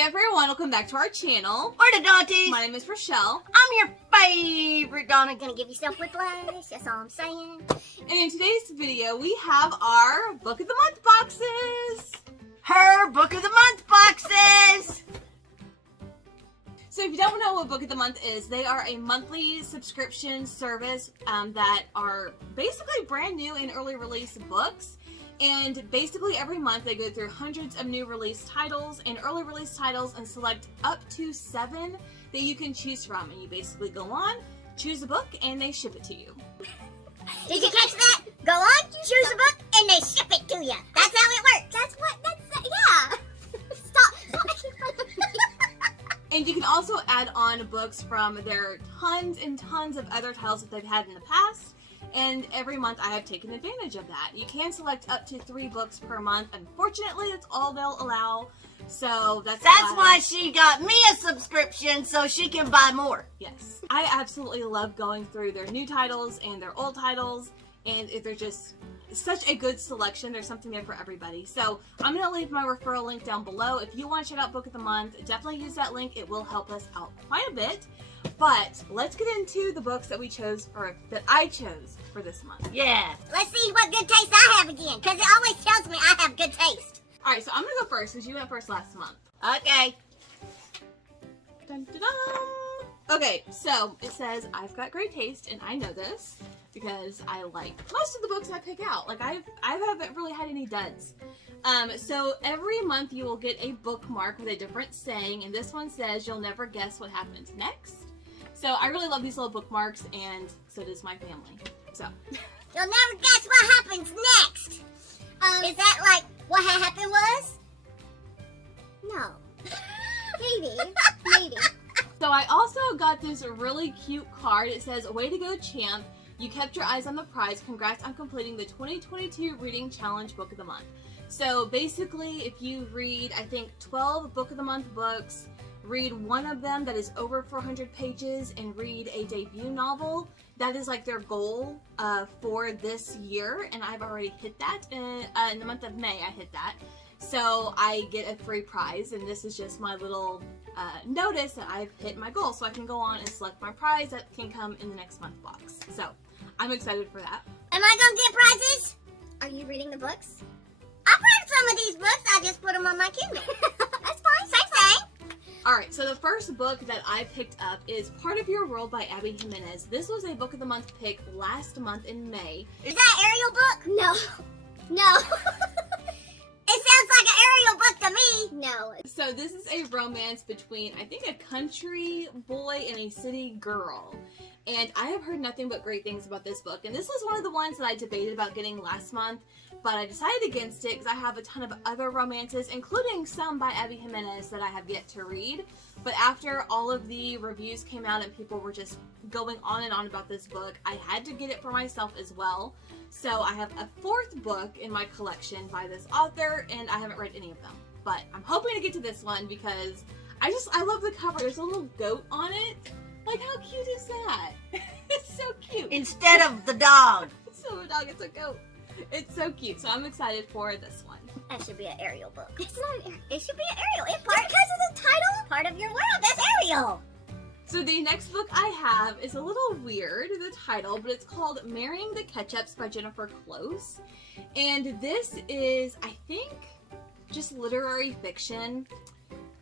Hey everyone, welcome back to our channel. We're the Dawnties. My name is Rochelle. I'm your favorite Donna. Gonna give yourself whiplash, that's all I'm saying. And in today's video, we have our Book of the Month boxes. Her Book of the Month boxes. So if you don't know what Book of the Month is, they are a monthly subscription service that are basically brand new and early release books. And basically every month they go through hundreds of new release titles and early release titles and select up to 7 that you can choose from. And you basically go on, choose a book, and they ship it to you. Did you catch that? Go on, choose a book, and they ship it to you. That's how it works. Yeah. Stop. And you can also add on books from their tons and tons of other titles that they've had in the past. And every month I have taken advantage of that. You can select up to 3 books per month. Unfortunately, that's all they'll allow. So that's why she got me a subscription, so she can buy more. Yes. I absolutely love going through their new titles and their old titles. And they're just such a good selection. There's something there for everybody. So I'm going to leave my referral link down below. If you want to check out Book of the Month, definitely use that link. It will help us out quite a bit. But let's get into the books that we chose, or that I chose for this month. Yeah. Let's see what good taste I have again, because it always tells me I have good taste. Alright, so I'm going to go first because you went first last month. Okay. Dun, dun, dun. Okay, so it says, I've got great taste, and I know this because I like most of the books I pick out. Like, I haven't really had any duds. So every month you will get a bookmark with a different saying, and this one says, you'll never guess what happens next. So I really love these little bookmarks, and so does my family. So You'll never guess what happens next. Is that like what happened was? No. Maybe. So I also got this really cute card. It says, way to go, champ. You kept your eyes on the prize. Congrats on completing the 2022 Reading Challenge Book of the Month. So basically, if you read, I think, 12 Book of the Month books, read one of them that is over 400 pages, and read a debut novel, that is like their goal for this year. And I've already hit that in the month of May. I hit that. So I get a free prize, and this is just my little notice that I've hit my goal. So I can go on and select my prize that can come in the next month box. So I'm excited for that. Am I gonna get prizes? Are you reading the books? I've read some of these books. I just put them on my Kindle. That's fine. Same thing. Alright, so the first book that I picked up is Part of Your World by Abby Jimenez. This was a Book of the Month pick last month in May. Is that Ariel book? No. It sounds like an Ariel book to me. No. So this is a romance between, I think, a country boy and a city girl. And I have heard nothing but great things about this book. And this was one of the ones that I debated about getting last month, but I decided against it because I have a ton of other romances, including some by Abby Jimenez that I have yet to read. But after all of the reviews came out and people were just going on and on about this book, I had to get it for myself as well. So I have a 4th book in my collection by this author, and I haven't read any of them. But I'm hoping to get to this one because I love the cover. There's a little goat on it. Like, how cute is that? It's so cute. Instead of the dog. It's not a dog, it's a goat. It's so cute. So I'm excited for this one. That should be an Ariel book. It's not an Ariel. It should be an Ariel. Because of the title, Part of Your World. That's Ariel. So the next book I have is a little weird, the title, but it's called Marrying the Ketchups by Jennifer Close. And this is, I think, just literary fiction.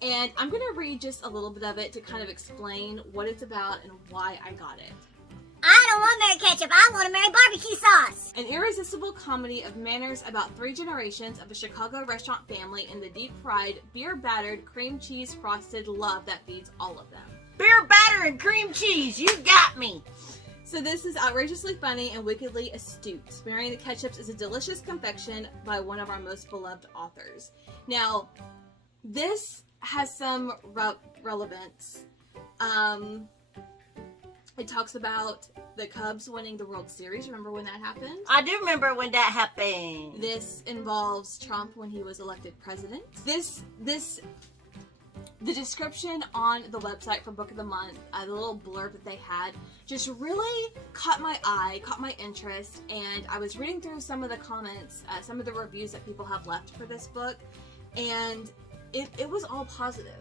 And I'm going to read just a little bit of it to kind of explain what it's about and why I got it. I don't want to marry ketchup. I want to marry barbecue sauce. An irresistible comedy of manners about 3 generations of a Chicago restaurant family and the deep-fried, beer-battered, cream cheese frosted love that feeds all of them. Beer batter and cream cheese. You got me. So this is outrageously funny and wickedly astute. Marrying the Ketchups is a delicious confection by one of our most beloved authors. Now, this has some relevance. It talks about the Cubs winning the World Series. Remember when that happened? I do remember when that happened. This involves Trump when he was elected president. The description on the website for Book of the Month, the little blurb that they had, just really caught my eye, caught my interest, and I was reading through some of the comments, some of the reviews that people have left for this book, and it was all positive.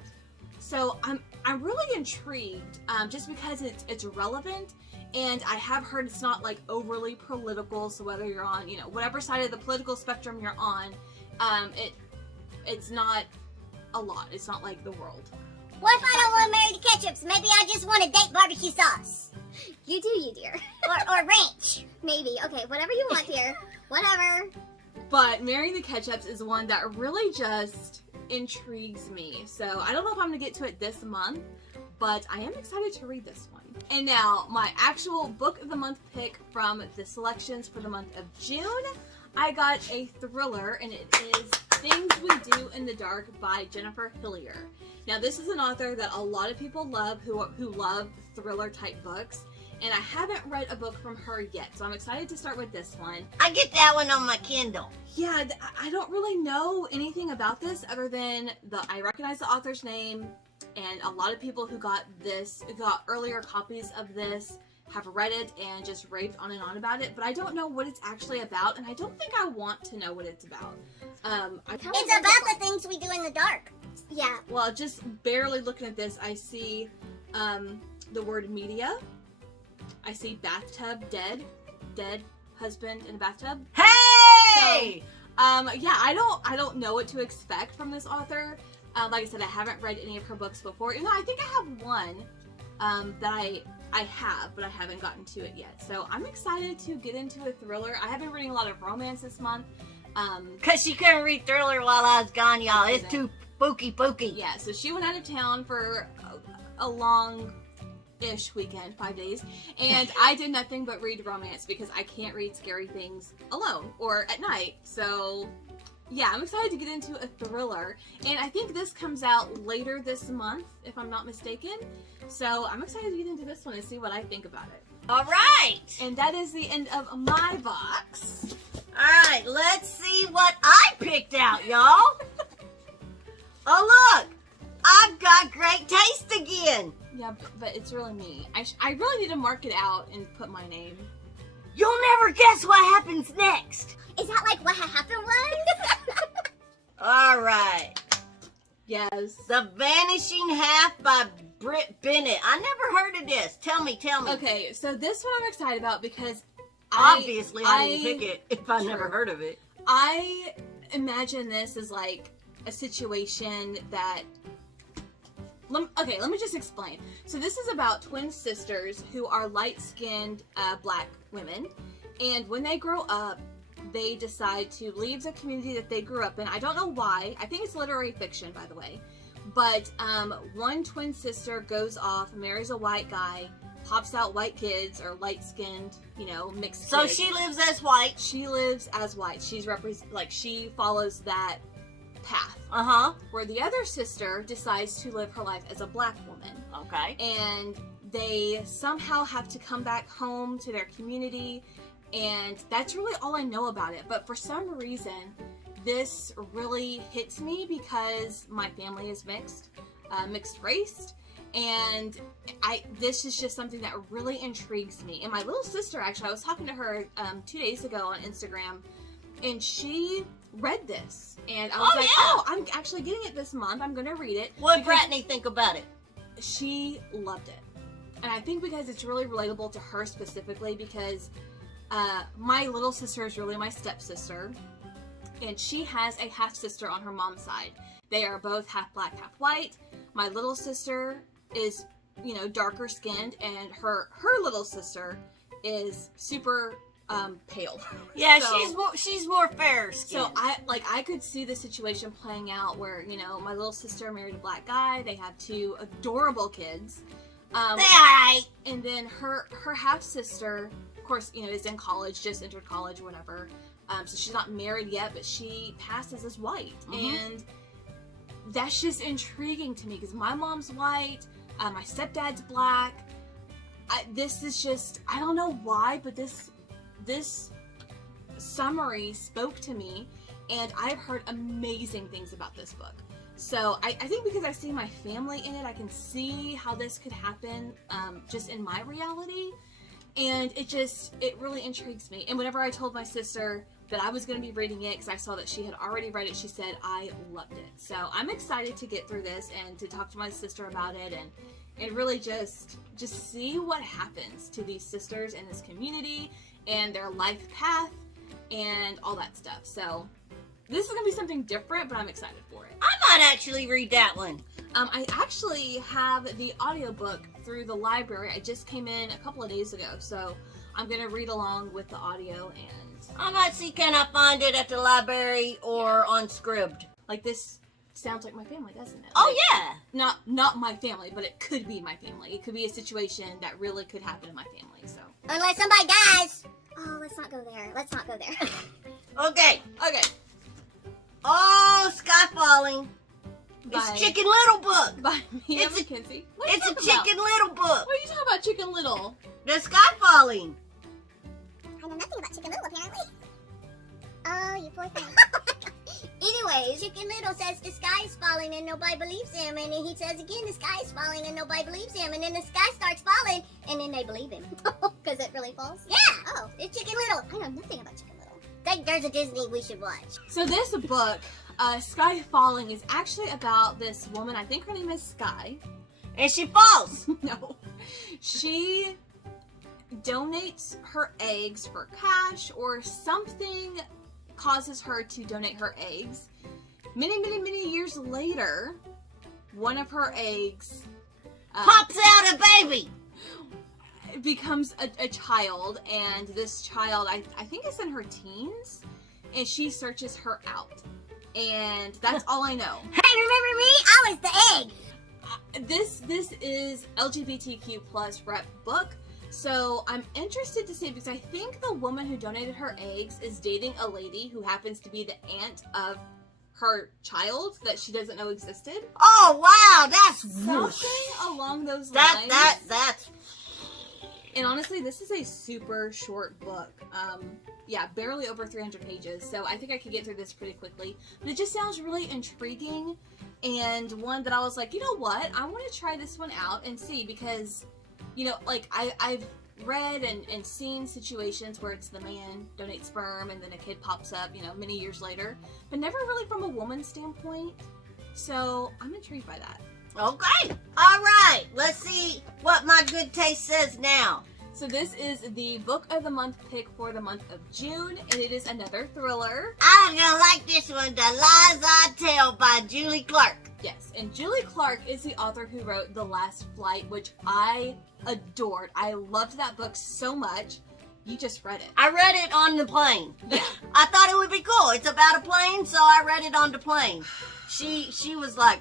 So I'm really intrigued, just because it's relevant, and I have heard it's not like overly political. So whether you're on, you know, whatever side of the political spectrum you're on, it's not a lot. It's not like the world. What if I don't want to marry the ketchups? Maybe I just want to date barbecue sauce. You do, you dear. or ranch. Maybe. Okay, whatever you want, dear. Whatever. But Marry the Ketchups is one that really just intrigues me. So I don't know if I'm going to get to it this month, but I am excited to read this one. And now, my actual book of the month pick from the selections for the month of June. I got a thriller, and it is Things We Do in the Dark by Jennifer Hillier. Now, this is an author that a lot of people love who love thriller-type books. And I haven't read a book from her yet, so I'm excited to start with this one. I get that one on my Kindle. Yeah, I don't really know anything about this other than I recognize the author's name, and a lot of people who got earlier copies of this have read it and just raved on and on about it, but I don't know what it's actually about, and I don't think I want to know what it's about. It's about the things we do in the dark. Yeah. Well, just barely looking at this, I see the word media. I see bathtub, dead husband in a bathtub. Hey! So, yeah, I don't know what to expect from this author. Like I said, I haven't read any of her books before. You know, I think I have one that I have, but I haven't gotten to it yet. So I'm excited to get into a thriller. I have been reading a lot of romance this month. Cause she couldn't read thriller while I was gone, y'all. It's too spooky. Yeah, so she went out of town for a long-ish weekend, 5 days, and I did nothing but read romance because I can't read scary things alone or at night. So yeah, I'm excited to get into a thriller, and I think this comes out later this month, if I'm not mistaken. So I'm excited to get into this one and see what I think about it. All right. And that is the end of my box. All right, let's see what I picked out, y'all. Oh, look. I've got great taste again. Yeah, but it's really me. I really need to mark it out and put my name. You'll never guess what happens next. Is that like what happened was? All right. Yes. The Vanishing Half by Britt Bennett. I never heard of this. Tell me. Okay, so this one I'm excited about because obviously I didn't pick it if I never heard of it. I imagine this as like a situation that... Okay, let me just explain. So this is about twin sisters who are light-skinned black women, and when they grow up, they decide to leave the community that they grew up in. I don't know why. I think it's literary fiction, by the way. But one twin sister goes off, marries a white guy, pops out white kids, or light-skinned, mixed So kids. she lives as white? She lives as white. She follows that path. Uh-huh. Where the other sister decides to live her life as a black woman. Okay. And they somehow have to come back home to their community, and that's really all I know about it. But for some reason, this really hits me because my family is mixed race, and this is just something that really intrigues me. And my little sister, actually, I was talking to her 2 days ago on Instagram, and she read this, and I was yeah. I'm actually getting it this month. I'm going to read it. What did Brittany think about it? She loved it. And I think because it's really relatable to her specifically, because my little sister is really my stepsister, and she has a half-sister on her mom's side. They are both half black, half white. My little sister is, darker skinned, and her little sister is super pale. Yeah, so, she's more fair skinned. So I could see the situation playing out where, my little sister married a black guy. They have 2 adorable kids. They alright. And then her half sister, of course, is in college, just entered college, whatever. So she's not married yet, but she passes as white. Mm-hmm. And that's just intriguing to me because my mom's white, my stepdad's black. This is just, I don't know why, but this summary spoke to me, and I've heard amazing things about this book. So I think because I see my family in it, I can see how this could happen just in my reality. And it really intrigues me. And whenever I told my sister that I was going to be reading it because I saw that she had already read it. She said, I loved it. So I'm excited to get through this and to talk to my sister about it and really just see what happens to these sisters in this community and their life path and all that stuff. So this is going to be something different, but I'm excited for it. I might actually read that one. I actually have the audiobook through the library. I just came in a couple of days ago, so I'm going to read along with the audio and... I might see, can I find it at the library or on Scribd? Like, this sounds like my family, doesn't it? Oh, Like, yeah. Not my family, but it could be my family. It could be a situation that really could happen in my family, so... Unless somebody dies. Oh, let's not go there. Let's not go there. Okay. Okay. Oh, Sky Falling. Bye. It's Chicken Little book. By Mia It's a- McKenzie. It's a Chicken Little book. What are you talking about, Chicken Little? The Sky Falling. I know nothing about Chicken Little, apparently. Oh, you poor thing. Anyways, Chicken Little says the sky is falling and nobody believes him. And then he says again, the sky is falling and nobody believes him. And then the sky starts falling and then they believe him. Because it really falls? Yeah. Oh, it's Chicken Little. I know nothing about Chicken Little. Think there's a Disney we should watch. So this book, Sky Falling, is actually about this woman. I think her name is Sky. And she falls. No. She donates her eggs for cash or something causes her to donate her eggs. Many years later, one of her eggs Pops out a baby. becomes a child, and this child, I think is in her teens, and she searches her out. And that's all I know. Hey, remember me? I was the egg. This is LGBTQ plus rep book. So I'm interested to see, because I think the woman who donated her eggs is dating a lady who happens to be the aunt of her child that she doesn't know existed. Oh, wow. That's Something along those lines. That's... And honestly, this is a super short book. Yeah, barely over 300 pages. So I think I could get through this pretty quickly. But it just sounds really intriguing. And one that I was like, you know what? I want to try this one out and see, because... You know, like, I've read and seen situations where it's the man donates sperm and then a kid pops up, you know, many years later. But never really from a woman's standpoint. So, I'm intrigued by that. Okay. All right. Let's see what my good taste says now. So this is the Book of the Month pick for the month of June. And it is another thriller. I'm going to like this one, The Lies I Tell by Julie Clark. Yes, and Julie Clark is the author who wrote The Last Flight, which I adored. I loved that book so much. You just read it. I read it on the plane. Yeah. I thought it would be cool. It's about a plane, so I read it on the plane. She was like,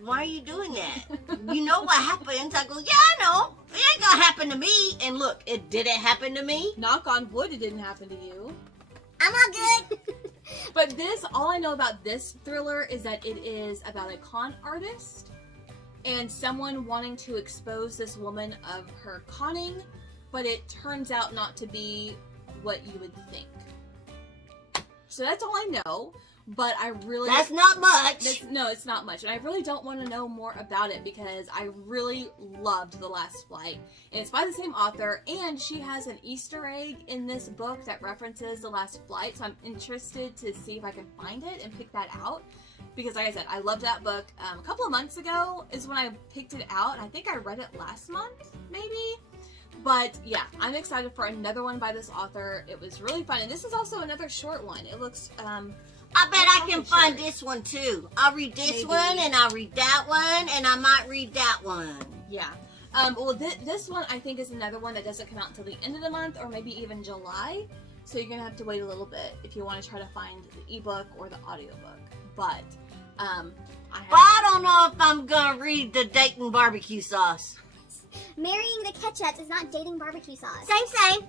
why are you doing that? You know what happens. I go, yeah, I know. It ain't gonna happen to me. And look, it didn't happen to me. Knock on wood, it didn't happen to you. I'm all good. But this, all I know about this thriller is that it is about a con artist and someone wanting to expose this woman of her conning, but it turns out not to be what you would think. So that's all I know, but I really... That's not much. No, it's not much. And I really don't want to know more about it because I really loved The Last Flight. And it's by the same author, and she has an Easter egg in this book that references The Last Flight. So I'm interested to see if I can find it and pick that out. Because like I said, I loved that book. A couple of months ago is when I picked it out. And I think I read it last month, maybe. But yeah, I'm excited for another one by this author. It was really fun. And this is also another short one. It looks... I bet I can find this one too. I'll read this one, and I'll read that one, and I might read that one. Yeah. Well, this one I think is another one that doesn't come out until the end of the month, or maybe even July. So you're gonna have to wait a little bit if you want to try to find the ebook or the audiobook. But I don't know if I'm gonna read the Dayton barbecue sauce. Marrying the Ketchups is not dating barbecue sauce. Same.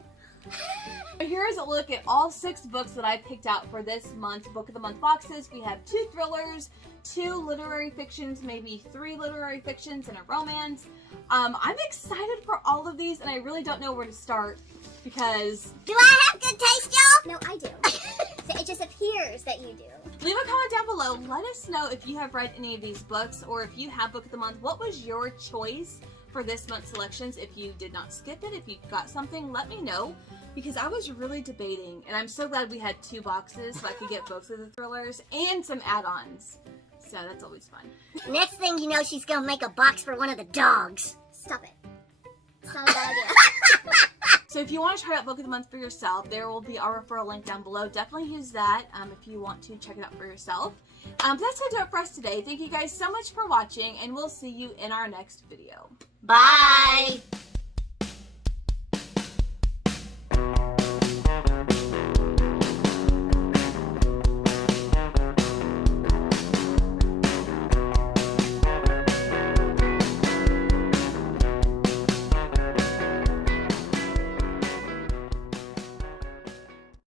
Here's a look at all 6 books that I picked out for this month's Book of the Month boxes. We have 2 thrillers, 2 literary fictions, maybe 3 literary fictions, and a romance. I'm excited for all of these, and I really don't know where to start because... Do I have good taste, y'all? No, I do. So it just appears that you do. Leave a comment down below. Let us know if you have read any of these books, or if you have Book of the Month. What was your choice for this month's selections. If you did not skip it, if you got something, let me know, because I was really debating, and I'm so glad we had 2 boxes so I could get both of the thrillers and some add-ons. So that's always fun. Next thing you know, she's gonna make a box for one of the dogs. Stop it. It's not a bad idea. So if you want to try out Book of the Month for yourself, there will be our referral link down below. Definitely use that if you want to check it out for yourself. But that's going to do it for us today. Thank you guys so much for watching, and we'll see you in our next video. Bye.